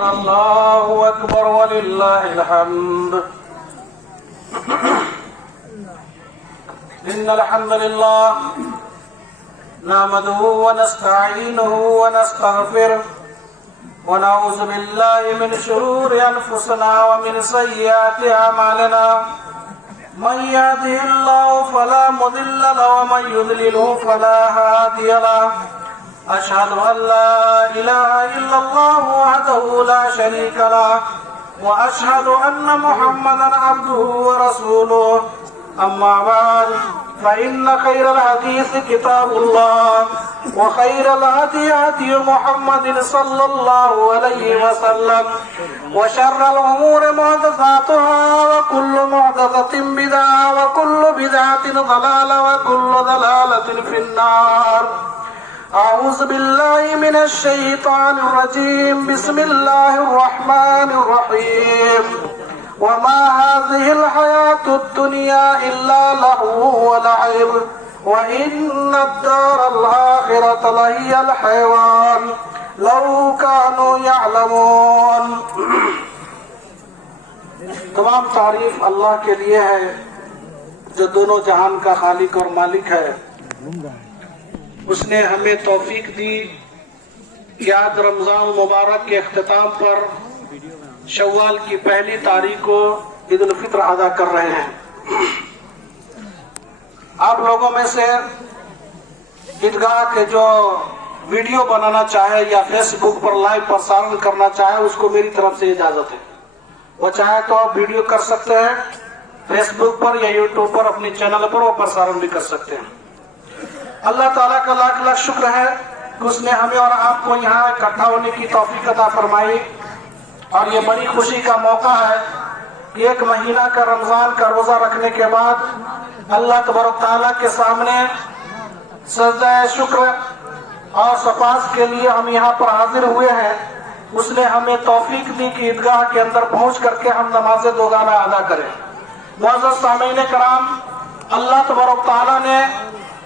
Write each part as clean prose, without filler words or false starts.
الله أكبر ولله الحمد. إن الحمد لله نحمده ونستعينه ونستغفره ونعوذ بالله من شرور أنفسنا ومن سيئات أعمالنا. من يهده الله فلا مضل له ومن يضلله فلا هادي له. أشهد أن لا إله إلا الله وحده لا شريك له وأشهد أن محمدا عبده ورسوله. أما بعد فإن خير الحديث كتاب الله وخير الهدي هدي محمد صلى الله عليه وسلم وشر الأمور محدثاتها وكل محدثة بدعة وكل بدعة ضلالة وكل ضلالة في النار. أعوذ بالله من الشيطان الرجيم. بسم الله الرحمن الرحيم. وما هذه الحياة الدنيا إلا لهو ولعب وإن الدار الآخرة لهي الحيوان لو كانوا يعلمون. تمام تعریف اللہ کے لیے ہے جو دونوں جہان کا خالق اور مالک ہے. اس نے ہمیں توفیق دی کہ آج رمضان مبارک کے اختتام پر شوال کی پہلی تاریخ کو عید الفطر ادا کر رہے ہیں. آپ لوگوں میں سے عیدگاہ کے جو ویڈیو بنانا چاہے یا فیس بک پر لائیو پرسارن کرنا چاہے اس کو میری طرف سے اجازت ہے. وہ چاہے تو آپ ویڈیو کر سکتے ہیں فیس بک پر یا یوٹیوب پر اپنے چینل پر وہ پرسارن بھی کر سکتے ہیں. اللہ تعالیٰ کا لاکھ لاکھ شکر ہے کہ اس نے ہمیں اور آپ کو یہاں اکٹھا ہونے کی توفیق عطا فرمائی. اور یہ بڑی خوشی کا موقع ہے کہ ایک مہینہ کا رمضان کا روزہ رکھنے کے بعد اللہ تبارک تعالیٰ کے سامنے سجدہ شکر اور سپاس کے لیے ہم یہاں پر حاضر ہوئے ہیں. اس نے ہمیں توفیق دی کہ عیدگاہ کے اندر پہنچ کر کے ہم نماز دوگانہ ادا کریں. معزز سامعین کرام، اللہ تبارک تعالیٰ نے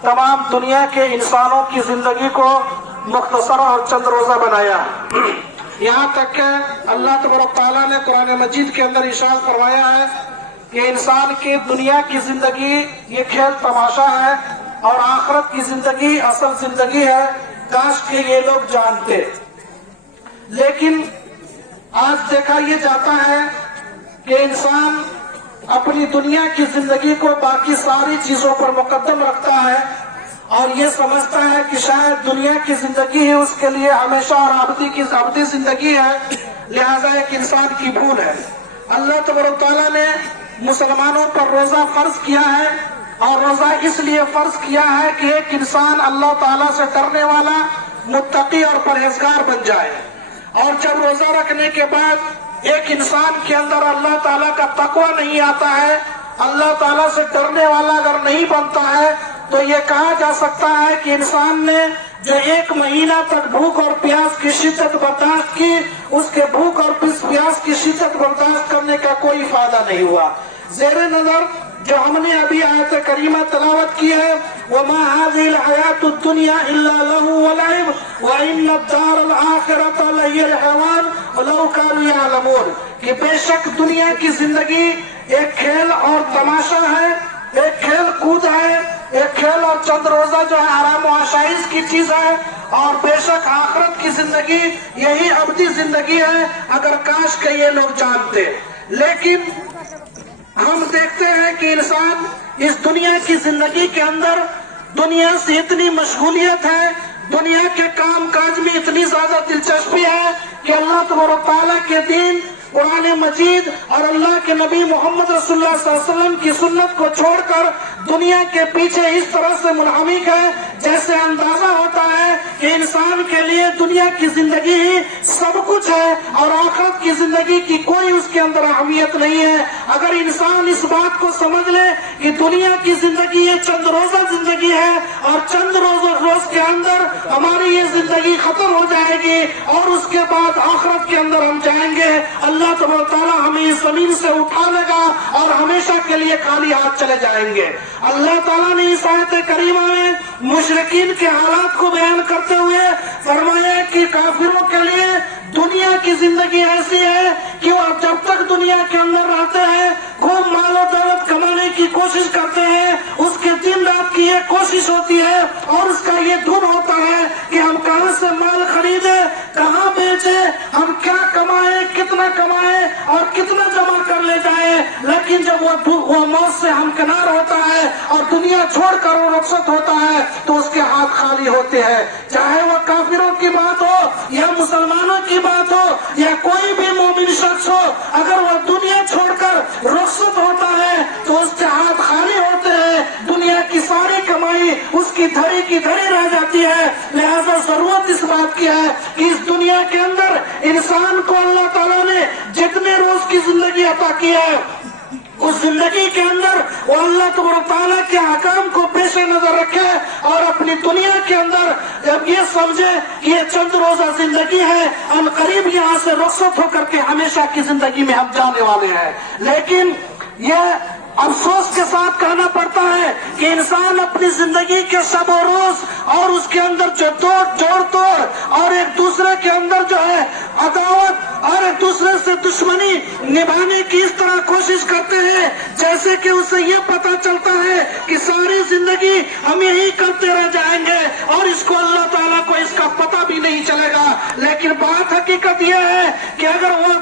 تمام دنیا کے انسانوں کی زندگی کو مختصر اور چند روزہ بنایا. یہاں تک کہ اللہ تبارک تعالیٰ نے قرآن مجید کے اندر ارشاد فرمایا ہے کہ انسان کی دنیا کی زندگی یہ کھیل تماشا ہے اور آخرت کی زندگی اصل زندگی ہے. کاش کہ یہ لوگ جانتے. لیکن آج دیکھا یہ جاتا ہے کہ انسان اپنی دنیا کی زندگی کو باقی ساری چیزوں پر مقدم رکھتا ہے اور یہ سمجھتا ہے کہ شاید دنیا کی زندگی ہی اس کے لیے ہمیشہ اور ابدی زندگی ہے. لہذا ایک انسان کی بھول ہے. اللہ تبارک تعالیٰ نے مسلمانوں پر روزہ فرض کیا ہے اور روزہ اس لیے فرض کیا ہے کہ ایک انسان اللہ تعالیٰ سے ڈرنے والا، متقی اور پرہیزگار بن جائے. اور جب روزہ رکھنے کے بعد ایک انسان کے اندر اللہ تعالیٰ کا تقوی نہیں آتا ہے، اللہ تعالیٰ سے ڈرنے والا اگر نہیں بنتا ہے، تو یہ کہا جا سکتا ہے کہ انسان نے جو ایک مہینہ تک بھوک اور پیاس کی شدت برداشت کی، اس کے بھوک اور پیاس کی شدت برداشت کرنے کا کوئی فائدہ نہیں ہوا. زیر نظر جو ہم نے ابھی آیت کریمہ تلاوت کی ہے، وَمَا هَذِهِ الْحَيَاةُ الدُّنْيَا إِلَّا لَهُ وَلَعِبٌ وَإِنَّ الدَّارَ الْآخِرَةَ لَهِيَ الْحَيَوَانُ وَلَوْ كَانُوا يَعْلَمُونَ کہ بے شک دنیا کی زندگی ایک کھیل اور تماشا ہے، ایک کھیل کود ہے، ایک کھیل اور چند روزہ جو ہے آرام و آشائش کی چیز ہے، اور بے شک آخرت کی زندگی یہی ابدی زندگی ہے. اگر کاش کہ یہ لوگ جانتے. لیکن ہم دیکھتے ہیں کہ انسان اس دنیا کی زندگی کے اندر دنیا سے اتنی مشغولیت ہے، دنیا کے کام کاج میں اتنی زیادہ دلچسپی ہے کہ اللہ تبارک تعالیٰ کے دین، قرآن مجید اور اللہ کے نبی محمد رسول اللہ صلی اللہ علیہ وسلم کی سنت کو چھوڑ کر دنیا کے پیچھے اس طرح سے منہمک ہے جیسے اندازہ ہوتا ہے کہ انسان کے لیے دنیا کی زندگی ہی سب کچھ ہے اور آخرت کی زندگی کی کوئی اس کے اندر اہمیت نہیں ہے. اگر انسان اس بات کو سمجھ لے کہ دنیا کی زندگی یہ چند روزہ زندگی ہے اور چند روز کے اندر ہماری یہ زندگی ختم ہو جائے گی اور اس کے بعد آخرت کے اندر ہم جائیں گے، اللہ तबारक तआला हमें इस जमीन से उठा लेगा और हमेशा के लिए खाली हाथ चले जाएंगे। अल्लाह ताला ने इस आयत करीमा में मुशरिकीन के हालात को बयान करते हुए फरमाया कि काफिरों के लिए दुनिया की जिंदगी ऐसी है कि वो जब तक दुनिया के अंदर रहते हैं खूब मालो दौलत कमाने की कोशिश करते हैं, उसके दिन रात की ये कोशिश होती है और उसका ये धुन होता है कि हम कहाँ से माल खरीदे, कहाँ बेचे, हम क्या कमाए, कितना कमाए और कितना जमा कर ले जाए। लेकिन जब वो मौत से हमकिनार होता है और दुनिया छोड़कर वो रुखसत होता है तो उसके हाथ खाली होते हैं। चाहे वो काफिरों की बात हो या मुसलमानों की बात हो या कोई भी मोमिन शख्स हो, अगर वो दुनिया छोड़कर रुखसत होता है तो उसके हाथ खाली होते हैं। दुनिया की सारी कमाई उसकी धरी की धरी रह जाती है। लिहाजा जरूरत इस बात की है कि इस दुनिया के अंदर इंसान को अल्लाह ताला ने जितने रोज की जिंदगी अता की है उस जिंदगी के अंदर वो अल्लाह तबारक तआला के अहकाम को पेश नजर रखे और अपनी दुनिया के अंदर जब ये समझे कि ये चंद रोजा जिंदगी है, हम करीब यहाँ से रुखसत होकर के हमेशा की जिंदगी में हम जाने वाले हैं। लेकिन यह अफसोस के साथ कहना पड़ता है कि इंसान अपनी जिंदगी के शब और रोज और उसके अंदर जो जोड़ तोड़ और एक दूसरे के अंदर जो है अदावत और एक दूसरे से दुश्मनी निभाने की इस तरह कोशिश करते हैं जैसे कि उसे ये पता चलता है कि सारी जिंदगी हम यही करते रह जाएंगे और इसको अल्लाह ताला को इसका पता भी नहीं चलेगा। लेकिन बात हकीकत यह है कि अगर वो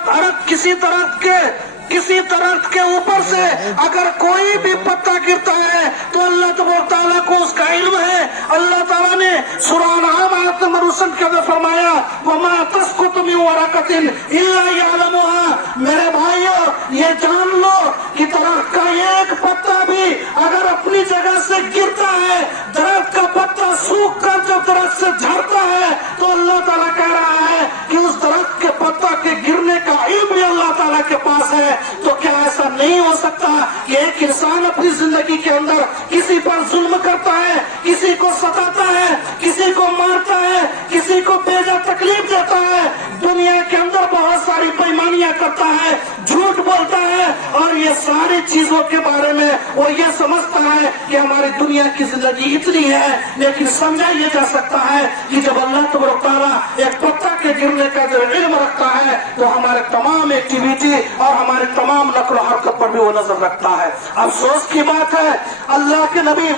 किसी दरख्त के ऊपर से अगर कोई भी पत्ता गिरता है तो अल्लाह तबारक तआला को उसका इल्म है। अल्लाह ताला ने सूरह अनआम आयत नंबर 59 के अंदर फरमाया वमा तस्कुतु मिन वरक़तिन इल्ला यअलमुहा। मेरे भाइयों, ये जान लो कि दरख्त का एक पत्ता भी अगर अपनी जगह से गिरता है, दरख्त का पत्ता सूख कर जब दरख्त से झड़ता है तो अल्लाह ताला कह रहा है कि उस दरख्त के पत्ता के गिरने का इल्म भी अल्लाह ताला के पास है। तो क्या ऐसा नहीं हो सकता कि एक इंसान अपनी जिंदगी के अंदर किसी पर जुल्म करता है, किसी को सताता है, किसी को मारता है, किसी को बेजा तकलीफ देता है, दुनिया के अंदर बहुत सारी बेईमानियां करता है, झूठ बोलता है और ये सारी चीजों के बारे में वो ये समझता है कि हमारी दुनिया की जिंदगी इतनी है। लेकिन समझा ये जा सकता है कि जब अल्लाह तबारक तआला एक पत्ता के गिरने का जो इल्म रखता है तो हमारे तमाम एक्टिविटी और हमारे तमाम नक्ल हरकत पर भी वो नजर रखता है। अफसोस की बात है अल्लाह के नबी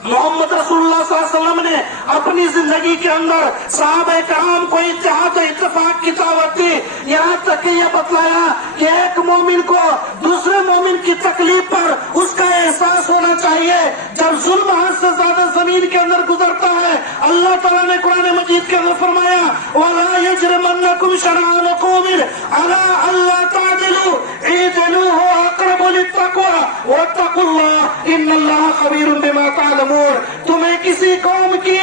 मोहम्मद रसूलुल्लाह सल्लल्लाहु अलैहि वसल्लम ने अपनी जिंदगी के अंदर सहाबा कराम को इत्तेहाद इत्तेफाक की दावत दी। यहाँ तक कि यह बतलाया कि एक मोमिन को दूसरे मोमिन की तकलीफ पर उसका एहसास होना चाहिए। जब जुल्म हद से ज्यादा जमीन के अंदर गुजरता है, अल्लाह ताला ने कुरान मजीद के अंदर फरमाया वला यजरमन्नकुम शरआनु कौमिन अला अल्ला तादिलू इदिलू हुवा अक़रबु लित्तक़वा वत्तक़ुल्लाह इन्नल्लाहा खबीरुन बिमा ता'लमून। तुम्हें किसी कौम की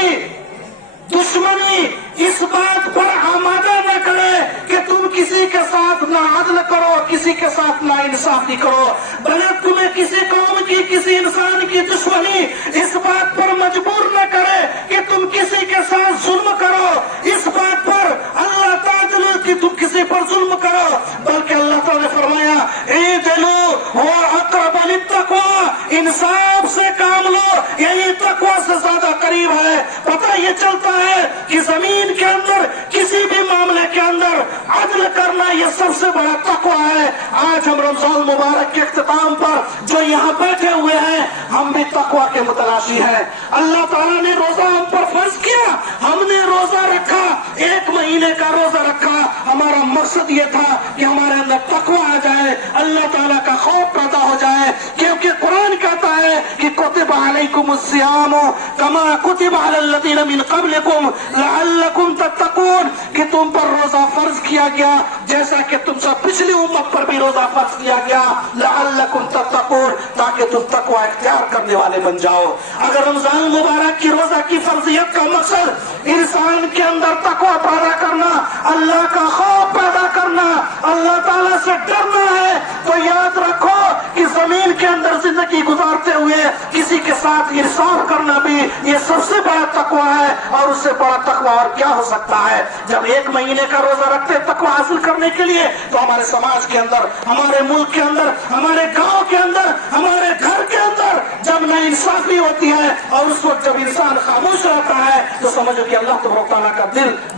दुश्मनी इस बात पर आमादा न करे कि तुम किसी के साथ ना अदल करो, किसी के साथ ना इंसाफी करो, भले तुम्हें किसी कौम की किसी इंसान की दुश्मनी इस बात पर मजबूर न करे कि तुम किसी के साथ जुल्म करो, इस बात पर अल्लाह ताला कि तुम किसी पर जुल्म करो, बल्कि अल्लाह ताला ने फरमाया इदिलू हुवा अक़रबु लित्तक़वा, इंसाफ से काम लो, यही तकवा से ज्यादा करीब है। पता ये चलता है कि जमीन के अंदर किसी भी मामले के अंदर अदल करना ये सबसे बड़ा तकवा है। आज हम रमजान मुबारक के इख्तिताम पर जो यहाँ बैठे हुए हैं हम भी तकवा के मुतलाशी हैं। अल्लाह ताला ने रोजा हम पर फर्ज किया, हमने रोजा रखा, एक महीने का रोजा रखा, हमारा मकसद ये था कि हमारे अंदर तकवा आ जाए, अल्लाह ताला का खौफ पैदा हो जाए। क्योंकि कुरान कहता है कि कुतिबा अलैकुमुस सियाम कमा कुतिबा अलल लज़ीना मिन क़ब्लिकुम लअल्लकुम तत्तक़ून, कि तुम पर रोजा फर्ज किया गया जैसा कि तुम सब पिछली उम्मत पर भी रोजा फर्ज किया गया, लअल्लकुम तत्तक़ून, ताकि तुम तकवा इख्तियार करने वाले बन जाओ। अगर रमजान मुबारक की रोजा की फर्जियत का मकसद इंसान के अंदर तकवा पैदा करना, अल्लाह का खौफ पैदा करना, अल्लाह ताला से डरना है, तो याद रखो कि जमीन के अंदर जिंदगी गुजारते हुए किसी के साथ इंसाफ करना भी ये सबसे बड़ा तकवा है। और उससे बड़ा तकवा और क्या हो सकता है? जब 1 महीने का रोजा रखते तकवा हासिल करने के लिए, तो हमारे समाज के अंदर, हमारे मुल्क के अंदर, हमारे गांव के अंदर, हमारे घर के अंदर जब ना इंसाफी होती है और उस वक्त जब इंसान खामोश रहता है, तो समझो कि अल्लाह तबारक तआला का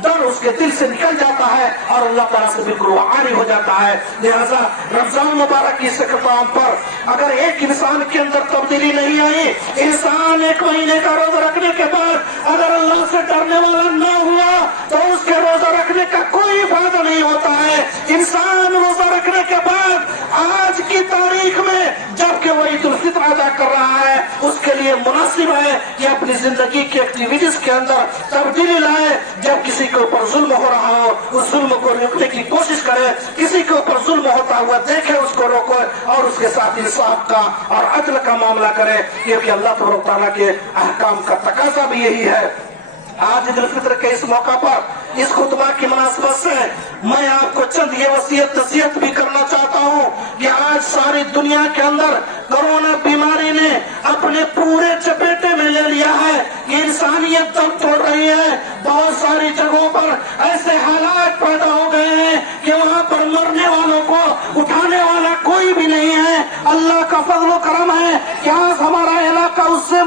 डर उसके दिल से निकल जाता है और अल्लाह ताला से बिल्कुल वो आरी हो जाता है। लिहाजा रमजान मुबारक की इख्तिताम पर अगर एक इंसान के अंदर तब्दीली नहीं आई, इंसान 1 महीने का रोजा रखने के बाद अगर अल्लाह से डरने वाला न हुआ, तो उसके रोजा रखने का कोई फायदा नहीं होता है। इंसान रोजा रखने के बाद आज की तारीख में जबकि वो ईद उल फित्र अदा कर रहा है, उसके लिए मुनासिब है कि अपनी जिंदगी की एक्टिविटीज के अंदर तब्दीली लाए। जब किसी के ऊपर जुल्म हो रहा हो, उस जुल्म को रोकने की कोशिश करे, किसी के ऊपर जुल्म होता हुआ देखे उसको रोको और उसके साथ इंसाफ का और अदल का मामला करे, क्योंकि अल्लाह तबारक तआला के अहकाम का तकाजा भी यही है। आज ईद उल फित्र के इस मौका पर इस खुतबा की मुनासबत से मैं आपको चंद ये वसीयत नसीहत भी करना चाहता हूँ कि आज सारी दुनिया के अंदर कोरोना बीमारी ने अपने पूरे चपेटे में ले लिया है कि इंसानियत दम तोड़ रही है। बहुत सारी जगहों पर ऐसे हालात पैदा हो गए हैं कि वहाँ पर मरने वालों को उठाने वाला कोई भी नहीं है। अल्लाह का फजल करम है कि आज हमारा इलाका उससे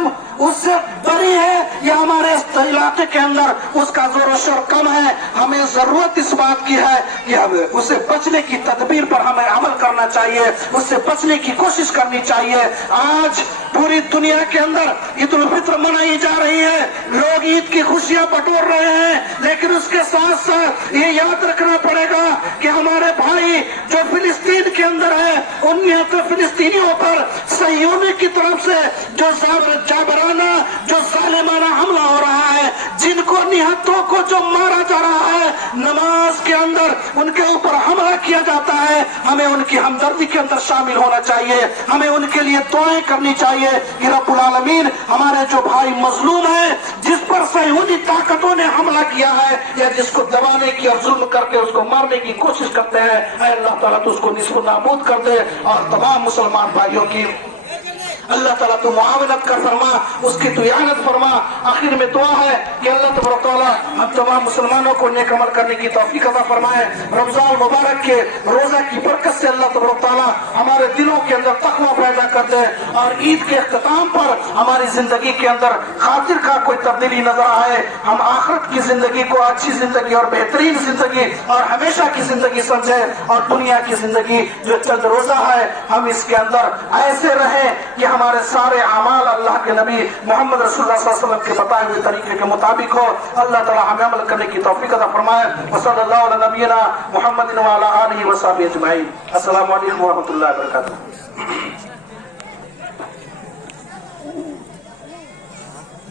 बड़ी है या हमारे इलाके के अंदर उसका जोर शोर कम है। हमें जरूरत इस बात की है कि हमें उससे बचने की तदबीर पर हमें अमल करना चाहिए, उससे बचने की कोशिश करनी चाहिए। आज पूरी दुनिया के अंदर ईद उल फित्र मनाई जा रही है, लोग ईद की खुशियां बटोर रहे हैं, लेकिन उसके साथ साथ ये याद रखना पड़ेगा कि हमारे भाई जो फिलिस्तीन के अंदर है, उन निहत्तर फिलिस्तीनियों पर सहयोगी की तरफ से जो जाबराना जो जालिमाना हमला हो रहा है, जिनको निहत्तों को जो मारा जा रहा है, नमाज के अंदर उनके ऊपर हमला किया जाता है, हमें उनकी हमदर्दी के अंदर शामिल होना चाहिए, हमें उनके लिए दुआएं करनी चाहिए कि रब्बुल आलमीन हमारे जो भाई मजलूम है, जिस पर सहयोगी ताकतों ने हमला किया है या जिसको दबाने की और जुल्म करके उसको मारने की कोशिश करते हैं, अल्लाह ताला तो उसको निस्फ नाबूद कर दे और तमाम मुसलमान भाइयों की अल्लाह ताला तो मुआवनत कर फरमा, उसकी तो इआनत फरमा। आखिर में दुआ है कि अल्लाह तबारक तआला हम तमाम मुसलमानों को नेक अमल करने की तौफीक अता फरमाए। रमजान मुबारक के रोजा की बरकत से अल्लाह तबारक तआला हमारे दिलों के अंदर तकवा पैदा कर दे और ईद के इख्तिताम पर हमारी जिंदगी के अंदर खातिर का कोई तब्दीली नजर आए। हम आखिरत की जिंदगी को अच्छी जिंदगी और बेहतरीन जिंदगी और हमेशा की जिंदगी समझे और दुनिया की जिंदगी जो चंद रोजा है, हम इसके अंदर ऐसे रहे कि हमारे सारे अमाल अल्लाह के नबी मोहम्मद रसूलुल्लाह सल्लल्लाहु अलैहि वसल्लम के बताए हुए तरीके के मुताबिक हो। अल्लाह ताला हमें अमल करने की तौफीक अता फरमाए। व सल्लल्लाहु अला नबियना मुहम्मदिन व अला आलिहि व सहाबिहि अजमाइन। अस्सलामु अलैकुम व रहमतुल्लाहि व बरकातुहू।